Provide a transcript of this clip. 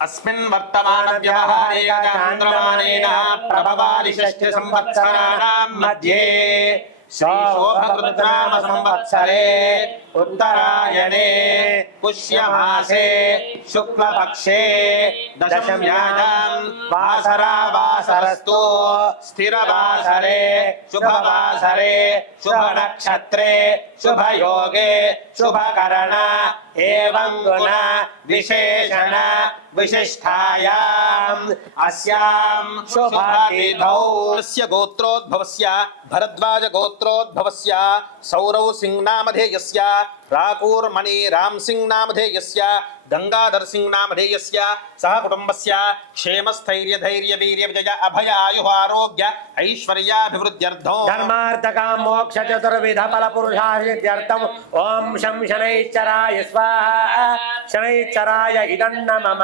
अस्मिन् वर्तमान व्यवहारे चान्द्रमानेन प्रभवादि षष्ठि संवत्सराणां मध्ये श्रीशोभकृतनाम संवत्सरे उत्तरायणे पुष्यमासे शुक्लपक्षे दशम्यायां वासरावासरस्तु स्थिरवासरे शुभवासरे शुभनक्षत्रे शुभयोगे शुभकरण एवं गुण विशेषण विशिष्टायाम् अस्यां शुभतिथौ अस्य गोत्रोद्भवस्य भरद्वाज गोत्रोद्भवस्य सौरव सिंह नामधेयस्य राकूर्मणि राम सिंह नामधेयस्य गंगाधर सिंह नामधेयस्य सह कुटुंबस्य क्षेमस्थैर्य धैर्य वीर्य विजय अभय आयु आरोग्य ऐश्वर्याभिवृद्ध्यर्थं धर्मार्थ काम मोक्ष चतुर्विध फल पुरुषार्थम ओम शं शनैश्चराय स्वाहा शनैश्चराय इदं नमः।